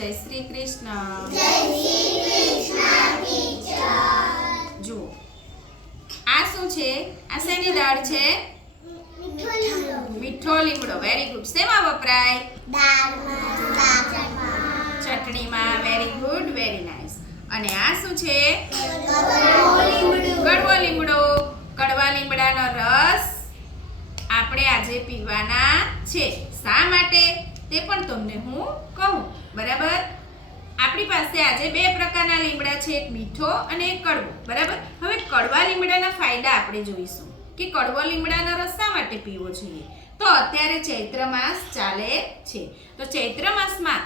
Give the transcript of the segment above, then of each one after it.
જય શ્રી કૃષ્ણ. જુઓ. આ શું છે? આ શેની દાળ છે? મીઠો લીમડો. વેરી ગુડ શેમાં વપરાય? ચટણીમાં. વેરી ગુડ વેરી નાઇસ અને આ શું છે? કડવો લીમડો. કડવા લીમડાનો રસ આપણે આજે પીવાના છે. શા માટે? તે પણ તમને હું કહું. બરાબર? આપણી પાસે આજે બે પ્રકારના લીમડા છે, એક મીઠો અને એક કડવો. બરાબર? હવે કડવા લીમડાના ફાયદા આપણે જોઈશું કે કડવો લીમડાના રસ શા માટે પીવો જોઈએ? તો અત્યારે ચૈત્ર માસ ચાલે છે. તો ચૈત્ર માસમાં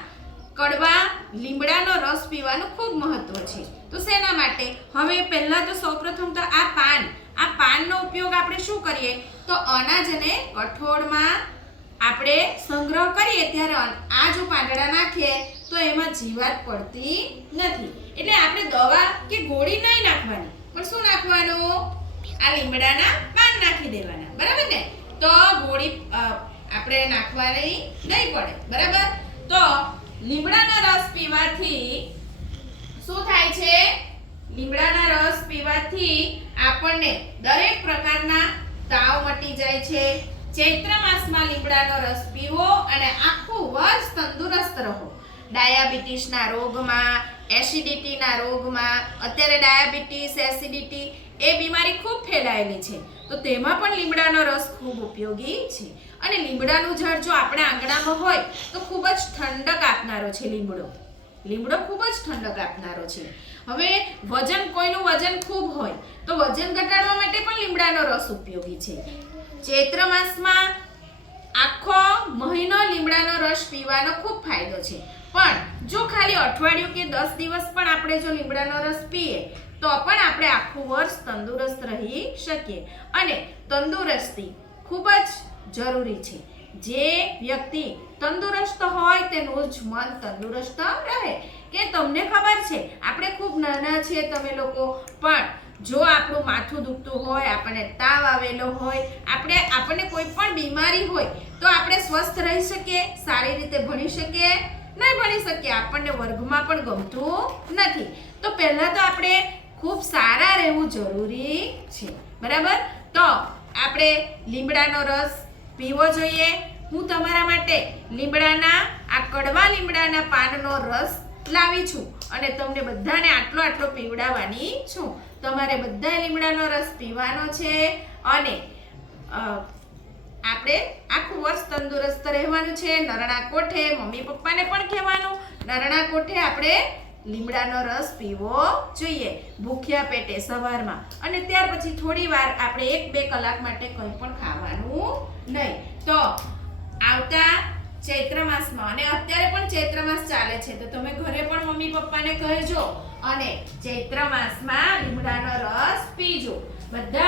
કડવા લીમડાનો રસ પીવાનું ખૂબ મહત્વ છે. તો શેના માટે? હવે પહેલા તો સૌપ્રથમ તો આ પાન. આ પાનનો ઉપયોગ આપણે શું કરીએ? તો અનાજ અને કઠોળમાં આપણે સંગ્રહ કરીએ ત્યારે આ જો પાંદડા નાખીએ, તો એમાં જીવાત પડતી નથી. એટલે આપણે દવા કે ગોળી નહીં નાખવાની. પણ શું નાખવાનું? આ લીમડાના પાન નાખી દેવાના. બરાબર ને? તો ગોળી આપણે નાખવાની નહીં પડે. બરાબર? તો લીમડાના રસ પીવાથી શું થાય છે? લીમડાના રસ પીવાથી આપણને દરેક પ્રકારના તાવ મટી જાય છે. ચૈત્ર માસમાં લીમડાનો રસ પીવો અને આખું વર્ષ તંદુરસ્ત રહો. ડાયાબિટીસના રોગમાં, એસિડિટીના રોગમાં, અત્યારે ડાયાબિટીસ, એસિડિટી એ બીમારી ખૂબ ફેલાયેલી છે. તો તેમાં પણ લીમડાનો રસ ખૂબ ઉપયોગી છે. અને લીમડાનું ઝાડ જો આપણા આંગણામાં હોય, તો ખૂબ જ ઠંડક આપનારો છે લીમડો. લીમડો ખૂબ જ ઠંડક આપનારો છે. હવે વજન, કોઈનું વજન ખૂબ હોય, તો વજન ઘટાડવા માટે પણ લીમડાનો રસ ઉપયોગી છે. ચૈત્ર માસમાં આખો મહિનો લીમડાનો રસ પીવાનો ખૂબ ફાયદો છે. પણ જો ખાલી અઠવાડિયું કે દસ દિવસ પણ આપણે જો લીમડાનો રસ પીએ, તો પણ આપણે આખું વર્ષ તંદુરસ્ત રહી શકીએ. અને તંદુરસ્તી ખૂબ જ જરૂરી છે. જે વ્યક્તિ તંદુરસ્ત હોય તેનું જ મન તંદુરસ્ત રહે. કે તમને ખબર છે, આપણે ખૂબ નાના છીએ તમે લોકો, પણ જો આપણું માથું દુખતું હોય, આપણને તાવ આવેલો હોય, આપણે, આપણને કોઈ પણ બીમારી હોય, તો આપણે સ્વસ્થ રહી શકીએ, સારી રીતે ભણી શકીએ, નહીં ભણી શકીએ, આપણને વર્ગમાં પણ ગમતું નથી. તો પહેલાં તો આપણે ખૂબ સારા રહેવું જરૂરી છે. બરાબર? તો આપણે લીમડાનો રસ પીવો જોઈએ. હું તમારા માટે લીમડાના, આ કડવા લીમડાના પાનનો રસ લાવી છું. અને તમને બધાને આટલો આટલો પીવડાવવાની છું. તમારે બધા લીમડાનો રસ પીવાનો છે. અને આપણે આખું વર્ષ તંદુરસ્ત રહેવાનું છે. નરણા કોઠે મમ્મી પપ્પાને પણ કહેવાનું. નરણા કોઠે આપણે લીમડાનો રસ પીવો જોઈએ. ભૂખ્યા પેટે સવારમાં. અને ત્યાર પછી થોડી વાર આપણે એક બે કલાક માટે કંઈ પણ ખાવાનું નહીં. તો આવતા ચૈત્ર માસમાં. અને અત્યારે પણ ચૈત્ર માસ ચાલે છે. તો તમે ઘરે પણ મમ્મી પપ્પાને કહેજો અને ચૈત્ર માસમાં લીમડાનો રસ પીજો. બધા